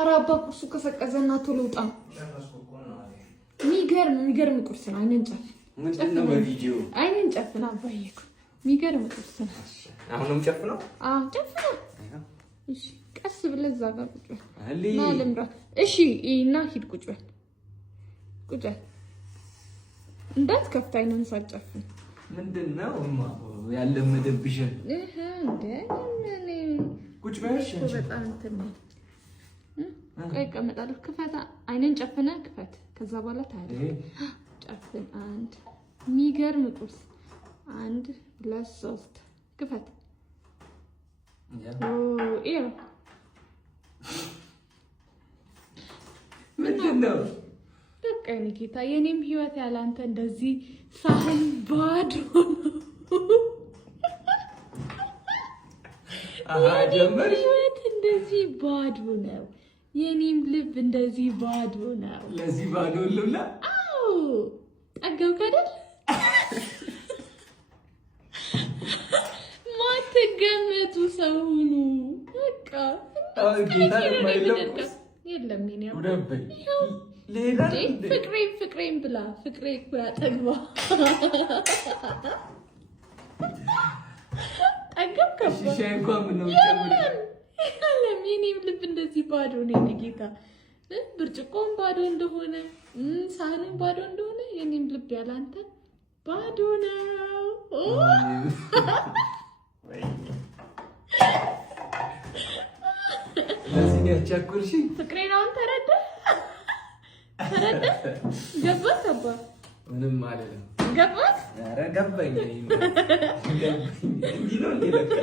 አራባ ቁርሱ ከሰቀዘና ቶሎ ውጣ። ሚገርም ቁርስ ነው። አይነን ጨፍ ምንድነው በቪዲዮ አይነን ጨፍና አባዬ ሚገርም ቁርስ ነው። አሁንም ጨፍ ነው። ጨፍ ነው። እሺ ቀስ ብለህ እዛ ጋር ቁጭ በል እና ልምራ። እሺ እና ሂድ ቁጭ በል እንዳትከፍት አይነን ሳጨፍን ምንድነው ያለመደብሽን እንደ ቁጭ በልሽ በጣም እንትን ቆይ ቀመጣለሁ። ክፈታ አይነን ጨፍነህ ክፈት። ከዛ በኋላ ታዲያ ጨፍን። አንድ ሚገርም ቁርስ 1 2 3 ክፈት። ይኸው ምንድነው? በቃ የኔ ጌታ የኔም ህይወት ያለ አንተ እንደዚህ ሳህን ባዶ ጀመር ህይወት እንደዚህ ባዶ ነው። የኔም ልብ እንደዚህ ባዶ ነው። ለዚህ ባዶ ልብላ። አዎ ጠገብክ አይደል? ማትገመቱ ሰው ሁኑ። በቃ ጌታ የማይለቁስ የለም። ኔ ወደበይ ሌላ ፍቅሬን ብላ ፍቅሬ እኮ ያጠግባ ጠገብክ። ሻይ እንኳን ምን ነው ጨምር የኔም ልብ እንደዚህ ባዶ ነው። ጌታ ብርጭቆም ባዶ እንደሆነ ሳህኑም ባዶ እንደሆነ የኔም ልብ ያላንተ ባዶ ነው። ለዚህ ያቻኩልሽ ፍቅሬን አሁን ተረዳ ገባ ምንም ማለት ነው። ገባ ኧረ ገባኝ። እንዲህ ነው እንዴ ለካ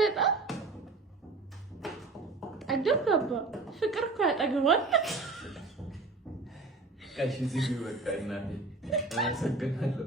በጣም ጠገብ ፍቅር እኮ ያጠግባል። ቀሽ እዚህ ይወጣ እናቴ አመሰግናለሁ።